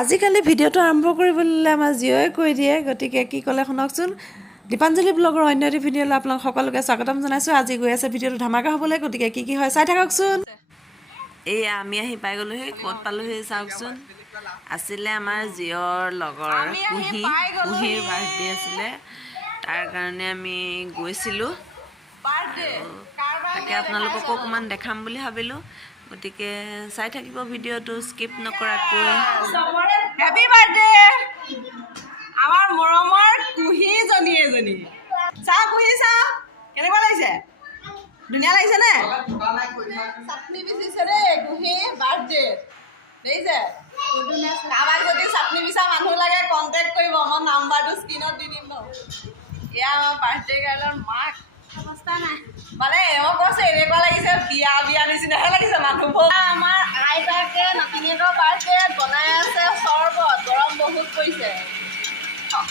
আজিকালি ভিডিঅ'টো আৰম্ভ কৰিবলৈ আমাৰ জিঅ'ই কৈ দিয়ে, গতিকে কি ক'লে শুনকচোন। দীপাঞ্জলি ব্লগৰ অন্য এটি ভিডিঅ'লৈ আপোনালোক সকলোকে স্বাগতম জনাইছোঁ। আজি গৈ আছে ভিডিঅ'টো ধামাকা হ'বলৈ, গতিকে কি হয় চাই থাককচোন। এয়া আমি আহি পাই গ'লোহি, ক'ত পালোহি চাওকচোন। আছিলে আমাৰ জিঅ'ৰ লগৰ কুহিৰ বাৰ্থডে আছিলে, তাৰ কাৰণে আমি গৈছিলোঁ। তাকে আপোনালোককো অকণমান দেখাম বুলি ভাবিলোঁ, গতিকে চাই থাকিব ভিডিঅ'টো স্কিপ নকৰাকৈ। হেপী বাৰ্থডে আমাৰ মৰমৰ কুহিজনী এজনী। চাহ কুহি চাহ কেনেকুৱা লাগিছে? ধুনীয়া লাগিছে নে? চাটনি বিচিছে দেই কুহি বাৰ্থডে দেখিছে। কাৰোবাক যদি চাটনি বিচৰা মানুহ লাগে কণ্টেক্ট কৰিব, মই নাম্বাৰটো স্ক্ৰীণত দি দিম ন। এয়া আমাৰ বাৰ্থডে গাৰ্লৰ মাক অৱস্থা নাই মানে এওঁ কৈছে এনেকুৱা লাগিছে বিয়া বিয়া নিচিনাহে লাগিছে মানুহবোৰ। আমাৰ আইতাকে নাতিনীয়েকৰ বাৰ্থডেত বনাই আছে চৰবত, গৰম বহুত পৰিছে,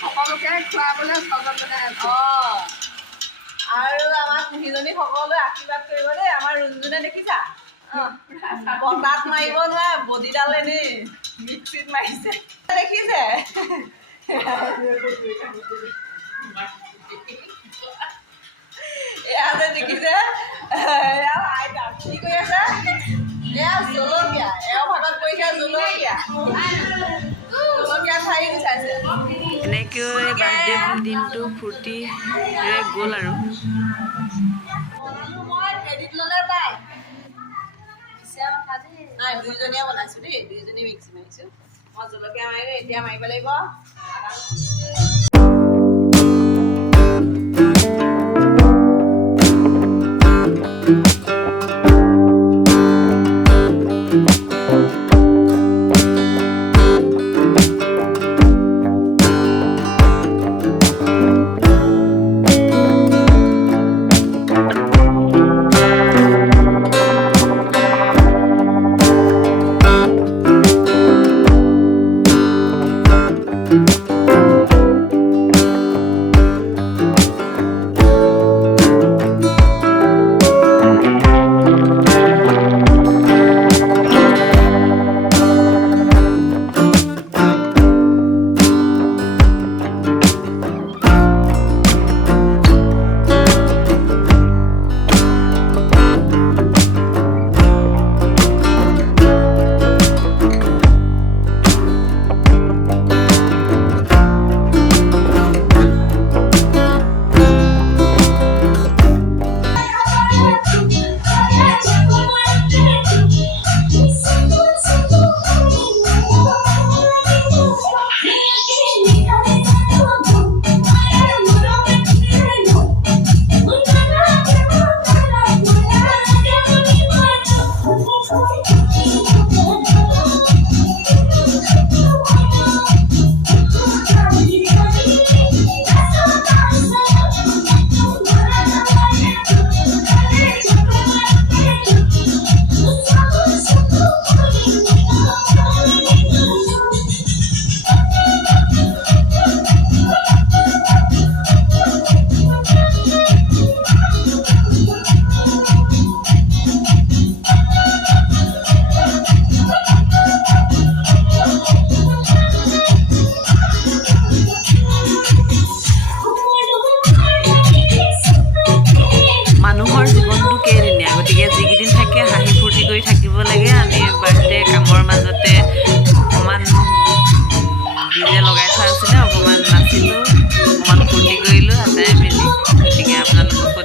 সকলোকে খুৱাবলৈ চৰবত বনাই আছে। আৰু আমাৰ কুহিজনী সকলোৱে আশীৰ্বাদ কৰিব দেই। আমাৰ ৰুণজুনে দেখিছা বতাত মাৰিব নোৱাৰে, বডিডাল এনেই মিক্সিত মাৰিছে দেখিছে। এয়া যে দেখিছে এয়া আইতা কি কৰি আছে, এয়া জলকীয়া এওঁ ভাগত পৰিছে, জলকীয়া ঠাৰি গুচাইছে। এনেকৈ বাৰ্থডে দিনটো ফূৰ্তিৰে গ'ল আৰু। মই ক্ৰেডিট ল'লে তাই নাই, দুইজনীয়ে বনাইছোঁ দেই, দুইজনী মিক্সি মাৰিছোঁ। মই জলকীয়া মাৰিলোঁ, এতিয়া মাৰিব লাগিব।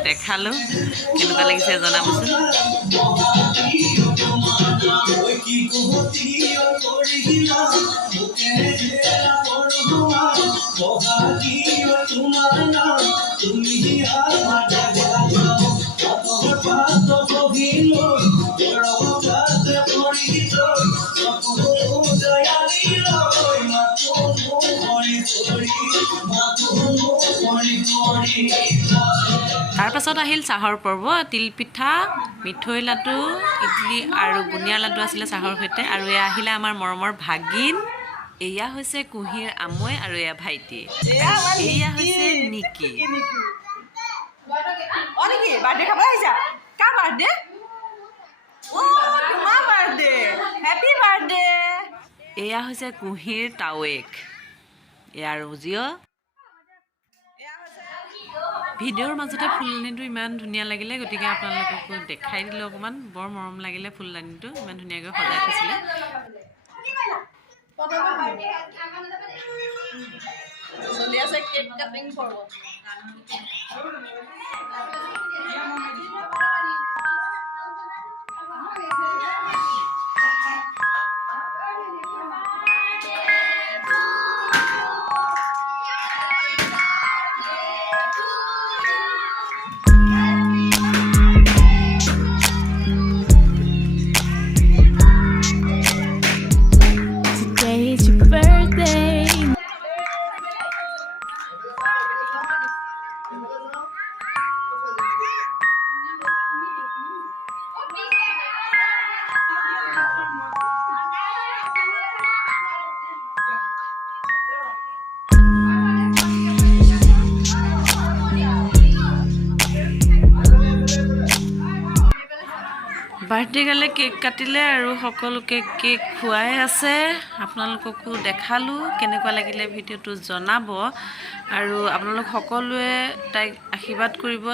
দেখালোঁ কেনেকুৱা লাগিছে জনাবচোন। তাৰ পাছত আহিল চাহৰ পৰ্ব। তিলপিঠা, মিঠৈ লাডু, ইডলি আৰু বুনিয়া লাডু আছিলে চাহৰ সৈতে। আৰু এয়া আহিলে আমাৰ মৰমৰ ভাগিন এয়া হৈছে কুঁহিৰ আমৈ আৰু এয়া ভাইটি এয়া আৰু আমাৰ এয়া নিকি। হৈছে নিকি অ নেকি বাৰ্থডে খাব আহিছা কাৰ বাৰ্থডে তোমাৰ বাৰ্থডে হেপী বাৰ্থডে এয়া হৈছে কুঁহিৰ তাৱেক এয়া ৰজিঅ ভিডিঅ'ৰ মাজতে ফুলদানিটো ইমান ধুনীয়া লাগিলে গতিকে আপোনালোককো দেখাই দিলোঁ অকণমান বৰ মৰম লাগিলে ফুলদানিটো ইমান ধুনীয়াকৈ সজাই থৈছিলে চলি আছে কেক কাটিং পৰ্ব Today's your birthday. বাৰ্থডে গালে কেক কাটিলে আৰু সকলোকে কেক খুৱাই আছে আপোনালোককো দেখালোঁ কেনেকুৱা লাগিলে ভিডিঅ'টো জনাব আৰু আপোনালোক সকলোৱে তাইক আশীৰ্বাদ কৰিব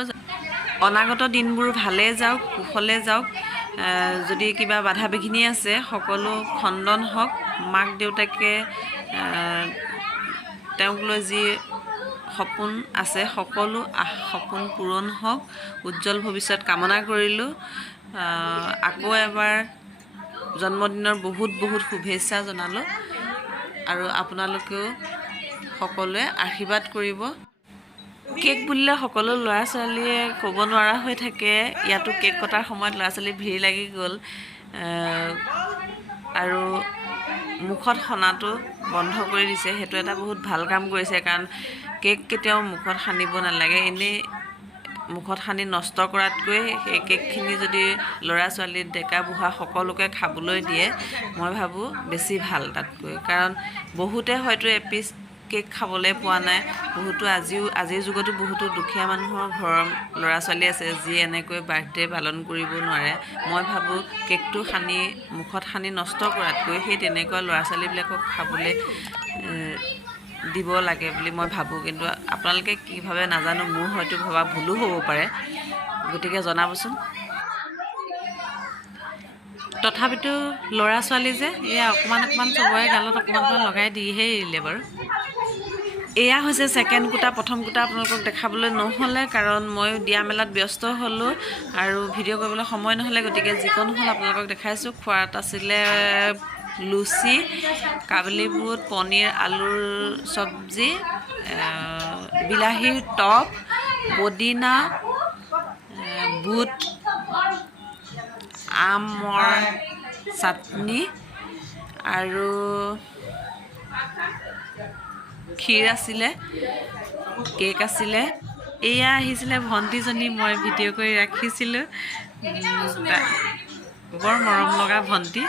অনাগত দিনবোৰ ভালে যাওক কুশলে যাওক যদি কিবা বাধা বিঘিনি আছে সকলো খণ্ডন হওক মাক দেউতাকে তেওঁক লৈ যি সপোন আছে সকলো সপোন পূৰণ হওক উজ্জ্বল ভৱিষ্যত কামনা কৰিলোঁ আকৌ এবাৰ জন্মদিনৰ বহুত বহুত শুভেচ্ছা জনালোঁ আৰু আপোনালোকেও সকলোৱে আশীৰ্বাদ কৰিব কেক বুলিলে সকলো ল'ৰা ছোৱালীয়ে ক'ব নোৱাৰা হৈ থাকে ইয়াতো কেক কটাৰ সময়ত ল'ৰা ছোৱালী ভিৰ লাগি গ'ল আৰু মুখত সনাটো বন্ধ কৰি দিছে সেইটো এটা বহুত ভাল কাম কৰিছে কাৰণ কেক কেতিয়াও মুখত সানিব নালাগে এনেই মুখত সানি নষ্ট কৰাতকৈ সেই কেকখিনি যদি ল'ৰা ছোৱালী ডেকা বুঢ়া সকলোকে খাবলৈ দিয়ে মই ভাবোঁ বেছি ভাল তাতকৈ কাৰণ বহুতে হয়তো এপিচ কেক খাবলৈ পোৱা নাই বহুতো আজিৰ যুগতো বহুতো দুখীয়া মানুহৰ ঘৰৰ ল'ৰা ছোৱালী আছে যি এনেকৈ বাৰ্থডে পালন কৰিব নোৱাৰে মই ভাবোঁ কেকটো সানি মুখত সানি নষ্ট কৰাতকৈ সেই তেনেকুৱা ল'ৰা ছোৱালীবিলাকক খাবলৈ দিব লাগে বুলি মই ভাবোঁ কিন্তু আপোনালোকে কি ভাবে নাজানো মোৰ হয়তো ভবা ভুলো হ'ব পাৰে গতিকে জনাবচোন তথাপিতো ল'ৰা ছোৱালী যে এয়া অকণমান অকণমান চবৰে গালত অকণমান লগাই দিহে এৰিলে বাৰু এয়া হৈছে ছেকেণ্ড কোটা প্ৰথম কোটা আপোনালোকক দেখাবলৈ নহ'লে কাৰণ মই দিয়া মেলাত ব্যস্ত হ'লোঁ আৰু ভিডিঅ' কৰিবলৈ সময় নহ'লে গতিকে যিকোনো হ'ল আপোনালোকক দেখাইছোঁ খোৱাত আছিলে লুচি কাবুলী বুট পনীৰ আলুৰ চব্জি বিলাহীৰ টপ পদিনা বুট আমৰ চাটনি আৰু ক্ষীৰ আছিলে কেক আছিলে এয়া আহিছিলে ভণ্টিজনী মই ভিডিঅ' কৰি ৰাখিছিলোঁ বৰ মৰম লগা ভণ্টি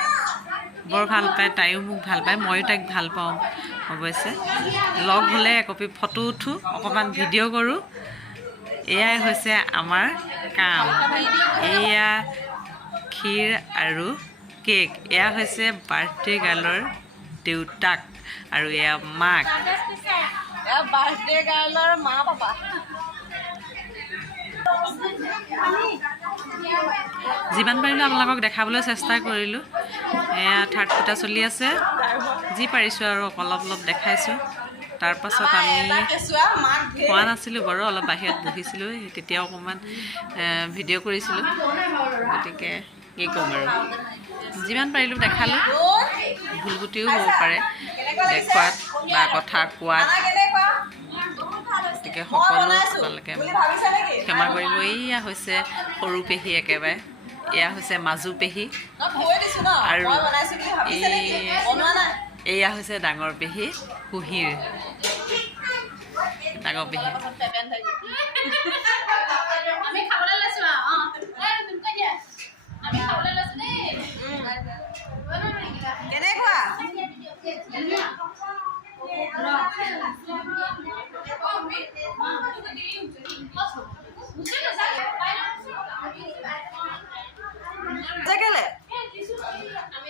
বৰ ভাল পায় তাইও মোক ভাল পায় ময়ো তাইক ভাল পাওঁ অৱশ্যে লগ হ'লে একপি ফটো উঠোঁ অকণমান ভিডিঅ' কৰোঁ এয়াই হৈছে আমাৰ কাম এয়া ক্ষীৰ আৰু কেক এয়া হৈছে বাৰ্থডে গাৰ্লৰ দেউতাক আৰু এয়া মাক বাৰ্থডে গাৰ্লৰ মা পাপা যিমান পাৰিলোঁ আপোনালোকক দেখাবলৈ চেষ্টা কৰিলোঁ এয়া থাৰ্ড কোটা চলি আছে যি পাৰিছোঁ আৰু অলপ অলপ দেখাইছোঁ তাৰপাছত আমি খোৱা নাছিলোঁ বাৰু অলপ বাহিৰত বহিছিলোঁ তেতিয়া অকণমান ভিডিঅ' কৰিছিলোঁ গতিকে কি ক'ম আৰু যিমান পাৰিলোঁ দেখালোঁ ভুল গুটিও হ'ব পাৰে দেখুৱাত বা কথা কোৱাত গতিকে সকলো আপোনালোকে ক্ষমা কৰিব এয়া হৈছে সৰু পেহী একেবাৰে এয়া হৈছে মাজু পেহী আৰু এয়া হৈছে ডাঙৰ পেহী কুঁহিৰ ডাঙৰ পেহী কেনেকুৱা কেলে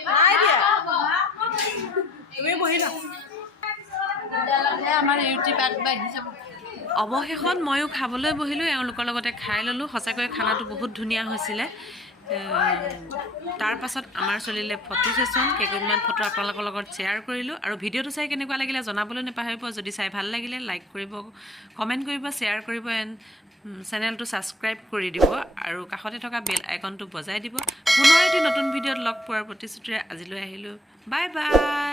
নাই দিয়া তুমি বহি না অৱশেষত ময়ো খাবলৈ বহিলোঁ এওঁলোকৰ লগতে খাই ল'লোঁ সঁচাকৈ খানাটো বহুত ধুনীয়া হৈছিলে তাৰ পাছত আমাৰ চলিলে ফটো ছেশ্যন কেইটামান ফটো আপোনালোকৰ লগত শ্বেয়াৰ কৰিলোঁ আৰু ভিডিঅ'টো চাই কেনেকুৱা লাগিলে জনাবলৈ নাপাহৰিব যদি চাই ভাল লাগিলে লাইক কৰিব কমেণ্ট কৰিব শ্বেয়াৰ কৰিব এণ্ড চেনেলটো ছাবস্ক্ৰাইব কৰি দিব আৰু কাষতে থকা বেল আইকনটো বজাই দিব পুনৰ এটি নতুন ভিডিঅ'ত লগ পোৱাৰ প্ৰতিশ্ৰুতিৰে আজিলৈ আহিলোঁ বাই বাই